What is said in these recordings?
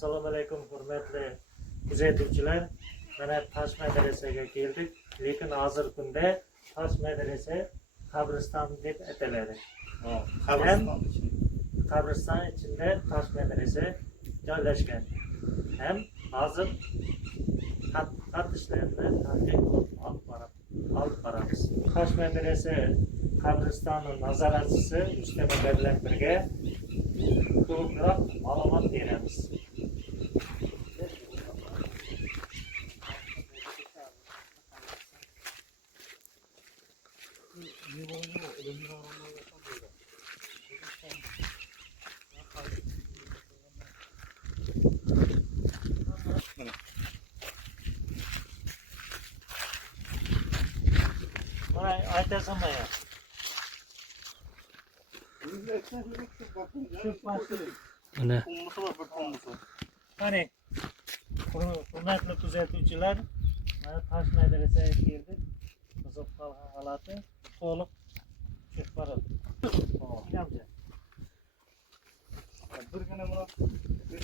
Assalomu alaykum hurmatli kuzatuvchilar. Mana Tosh madrasaga keldik. Lekin hozir kunda Tosh madrasa qabriston deb ataladi. Qabriston ichida Tosh madrasa joylashgan. Ham hozir tadqiqot ishlarini olib boramiz. Tosh madrasa qabristoni nazoratchisi Ustama bilan birga ko'proq ma'lumot beramiz. Aytasan ya. Ana. Hani hurmatli kuzatuvchilar, mana Tosh madrasaga keldik. Buzib qolgan holati to'liq chiqib boradi. Yaxshi. Birgina buni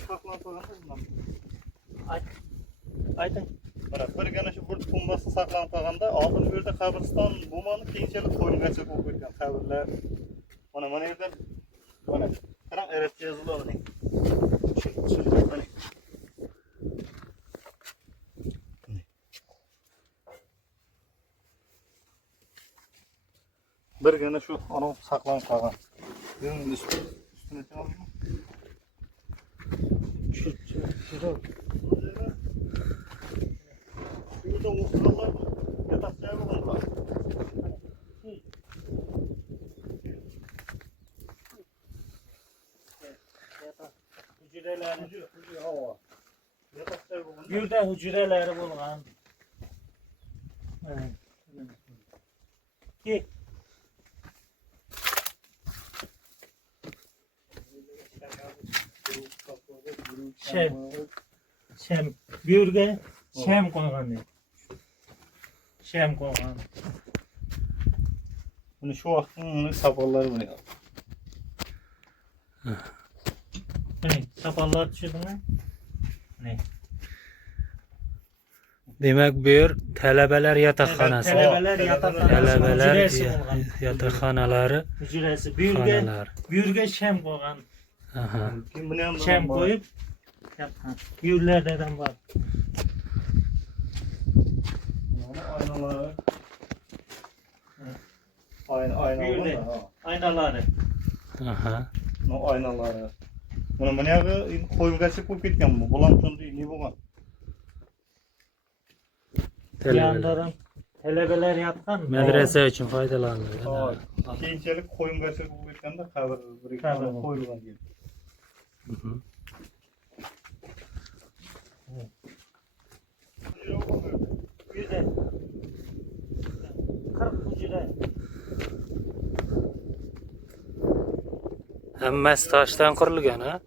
saqlab qo'yganmiz. Ayting. Birgina shu bir tumbasini saqlab qolganda, oldin bu yerda qabriston bo'lmani, keyinchalik qo'yilgacha bo'lib ketgan qabrlar. Mana yerda mana qarang, eratga yoziladi mana. Birgina shu ana saqlanib qolgan. Buning üstüne tamammi? Şurada otururlar mı? Yatak sahibi olurlar. Hücreleri hava. Yatak sahibi olurlar. Yurda hücreleri bo'lgan. Ki Şem. Buyurga şem qo'ygan. Şem qo'ygan. Buni shu vaqtning sapollari buni. Mana sapallar tushidimi? Ne? Demak, bu yer talabalar yotoqxonasi. Talabalar yotoqxonasi. Talabalar Hujrasi bo'lgan. yotoqxonalari. Hujrasi. Xonalar. Buyurga şem qo'ygan. Aha. Kim buni ham Şem qo'yib yapgan. Buyurlardan bor. aynaları. Aynalari. Aha. No aynaları. Buni bunyağı qo'yilgacha qo'yib ketgan bu. Bulam shunday ne bo'lgan? Talabalar. Talabalar yotgan. Madrasa uchun foydalanilgan. Keyinchalik qo'yilgacha qo'yib ketganda qabr bir qo'yilgan edi. Yüzde 40 hücre. Hammasi toshdan qurilgan, ha?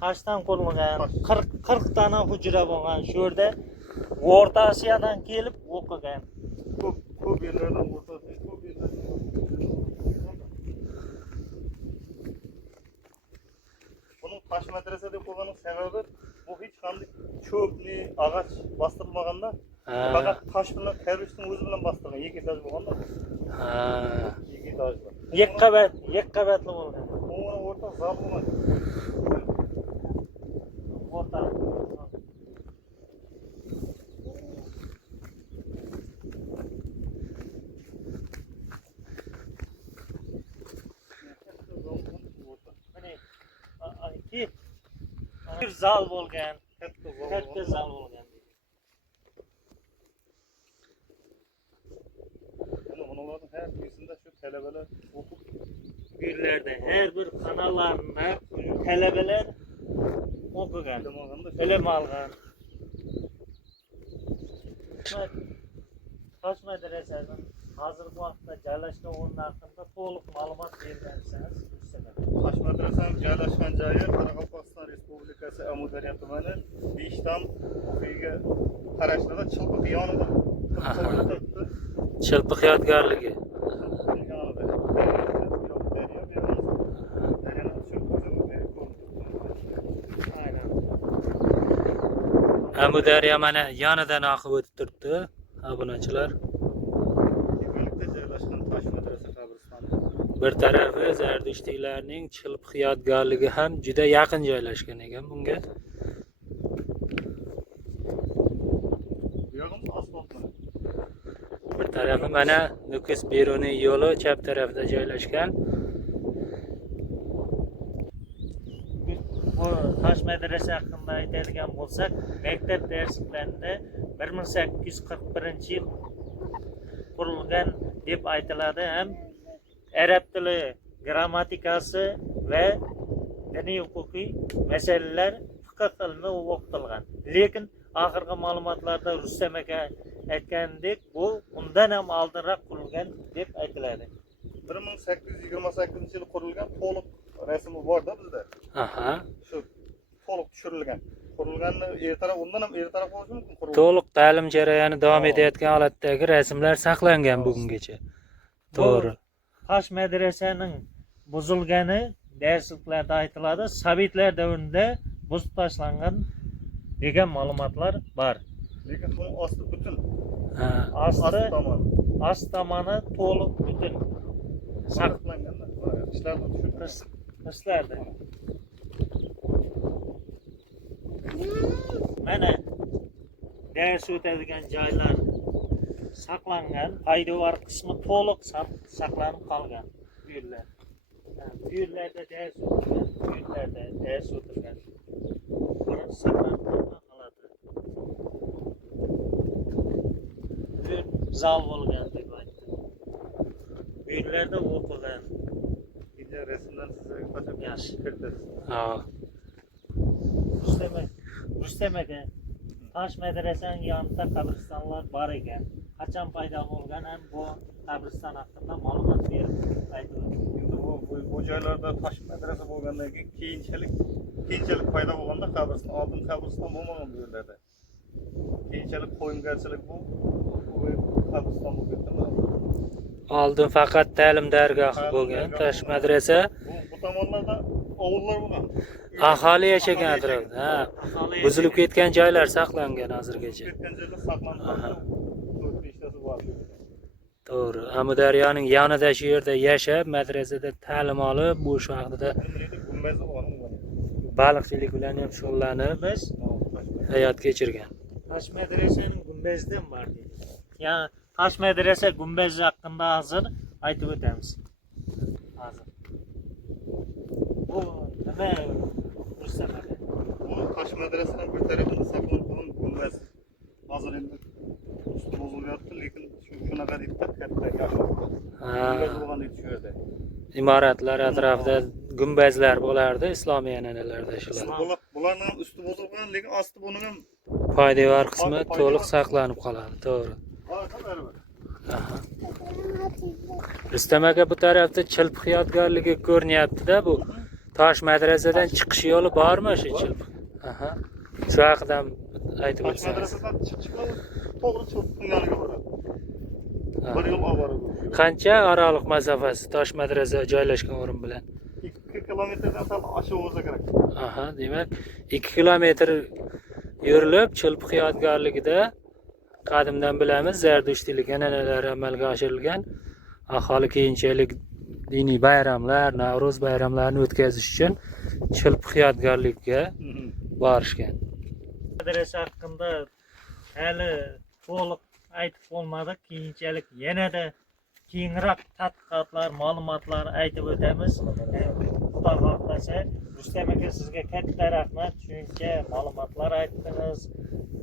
Taştan qurilgan 40 tane hücre bo'lgan. Shu yerda O'rta Osiyodan kelib o'qigan. Ko'p yerlardan o'rtasi ko'p yerlardan. Bunun Tosh madrasa deb qo'yganing sababi bu hech qanday cho'pni, ağaç bostirmaganda, faqat tosh bilan karvishning o'zi bilan bostirgan, ekitaj bo'lganda. Ha. Ekitajlar. Yekkabatli bo'lgan. O'ng'an o'rta zal bo'lgan. O'rta. Bir zal bo'lgan. Katta zal bo'lgan. Bunlarning har birisida shu talabalar o'qib Birlerde her bir kanallarında talabalar o'qigan, bilim olgan. Tosh madrasasining hozirgi vaqtda joylashgan o'rni haqida to'liq ma'lumot bergansiz. Tosh madrasaning joylashgan joyi Qoraqalpog'iston Respublikasi Amudaryo tumani Beshtam o'qiga qarashida Chilpiq yonida. Chilpiq yodgorligi. Aynen. Bu daryo mana yonidan oqib o'tib turibdi, obunachilar. Birlikte joylashgan Tosh madrasa qabristoni. Bir tarafi Zardushtiylarning chilpiq yodgorligi ham juda yaqin joylashgan ekan bunga. Bu yog'im asfaltmi? Bir tarafi mana Nukus Beruniy yo'li chap tarafida joylashgan. Bu Tosh madrasa haqida aytadigan bo'lsak, maktab darsliklarida 1841-yil qurilgan deb aytiladi. Ham arab tili grammatikasi va diniy huquqiy masalalar fiqh ilmi o'qitilgan. Lekin oxirgi ma'lumotlarda Rustam aka aytgandek, bu undan ham oldinroq qurilgan deb aytiladi. 1828-yil qurilgan to'liq rasmi bor-da bizda. Aha. Shu to'liq tushirilgan. Qurilganni ertaroq undan ham ertaroq bo'lishi mumkin qurilgan. To'liq ta'lim jarayoni davom etayotgan holatdagi rasmlar saqlangan bugungacha. To'g'ri. Tosh madrasaning buzilgani darsliklarda aytiladi. Sovetlar davrida buzib tashlangan degan ma'lumotlar bor. Lekin bu osti butun. Ha. Ost tomoni to'liq butun Saqlangan. Ishlarni tushirib. ishlardi. Mana dars o'tadigan joylar saqlangan, poydevor qismi to'liq saqlanib qolgan. Bu yerlarda dars o'tilgan, bu yerlarda dars o'tilgan. Buni saqlanib qoladi. Bu zal bo'lgan deb aytdim. Bu yerlarda o'qilgan. Birinchi rasmdan sizga qachon Yaxshi. kiritasiz. Ha. Rustam aka, Tosh madrasaning yonida qabristonlar bor ekan. Qachon paydo bo'lgan ham bu qabriston haqida ma'lumot berib aytib o'tdi. Endi bu joylarda Tosh madrasa bo'lgandan keyin keyinchalik paydo bo'lganda qabriston, oldin qabriston bo'lmagan bu yerlarda. Keyinchalik qo'yingarchilik bu qabriston bo'lib ketdi. Oldin faqat ta'lim dargohi bo'lgan Tosh madrasa. Bu tomonlarda ovullar bo'lgan. Aholi yashagan atrofda. Ha. Buzilib ketgan joylar saqlangan hozirgacha. Ketgan joylar saqlanib qolgan. 4-5tasi bor. To'g'ri. Amudaryoning yonida shu yerda yashab, madrasada ta'lim olib, bo'sh vaqtida Gumbazi bor. baliqchilik bilan ham shug'ullanib, hayot kechirgan. Tosh madrasaning gumbazidan bor deydi. Ya'ni Tosh madrasa gumbazi haqida hozir aytib o'tamiz. Hozir. Bu nima Rustam aka? Bu Tosh madrasaning bir tarafida saqlanib qolgan gumbaz. Hozir endi usti buzilyapti, lekin shunaqa deb katta yaxshi. Gumbaz bo'lgan edi shu yerda. Imoratlar atrofida gumbazlar bo'lardi islomiy an'analarda shular. Bularning usti buzilgan, lekin osti buni ham Poydevor qismi to'liq saqlanib qoladi, to'g'ri. Aha. Rustam aka, bu tarafda chilpiq yodgorligi ko'rinyapti-da, bu Tosh madrasadan chiqish yo'li bormi shu chilpiq? Aha. Shu haqida aytib Tosh o'tsangiz. madrasadan chiqishlar to'g'ri chilpiqning yoniga boradi. Bir yo'l oboradi. Qancha oraliq masofasi Tosh madrasa joylashgan o'rin bilan? 2 kilometrdan sal oshib bo'lsa kerak. Aha, demak 2 kilometr yurilib chilpiq yodgorligida qadimdan bilamiz Zardushtiylik an'analari amalga oshirilgan. Aholi keyinchalik diniy bayramlar, Navro'z bayramlarini o'tkazish uchun chilpiq yodgorligiga borishgan. Madrasa haqida hali to'liq aytib bo'lmadik. Keyinchalik yanada keyinroq tadqiqotlar, ma'lumotlar aytib o'tamiz. Xudo xohlasa, Rustam aka sizga katta rahmat, tushuncha ma'lumotlar aytdingiz.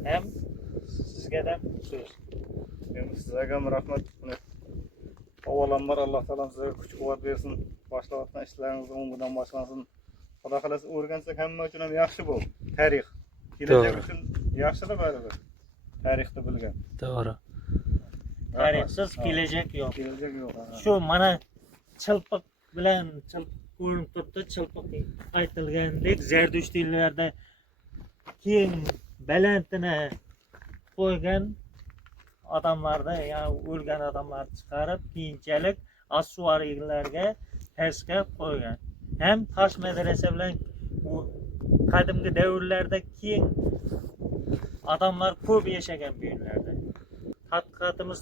Ham sizga so'z. Endi sizga ham rahmat. Avvalambor Alloh taolo sizga kuch-quvvat bersin. Boshlayotgan ishlaringiz o'ngdan boshlansin. Xudo xolasa o'rgansak hamma uchun ham yaxshi bu. Tarix. Kelajak uchun yaxshi-da baribir. Tarixni bilgan. To'g'ri. Tarixsiz kelajak yo'q. Kelajak yo'q. Shu mana chilpiq bilan ko'rinib turibdi. Chilpiq aytilgandek Zardushtiylarda keng balandini qo'ygan odamlarda, ya'ni o'lgan odamlarni chiqarib, keyinchalik assuariylarga pastga qo'ygan. Ham Tosh madrasa bilan u qadimgi davrlarda keng adamlar ko'p yashagan bu yerlarda. Tadqiqotimiz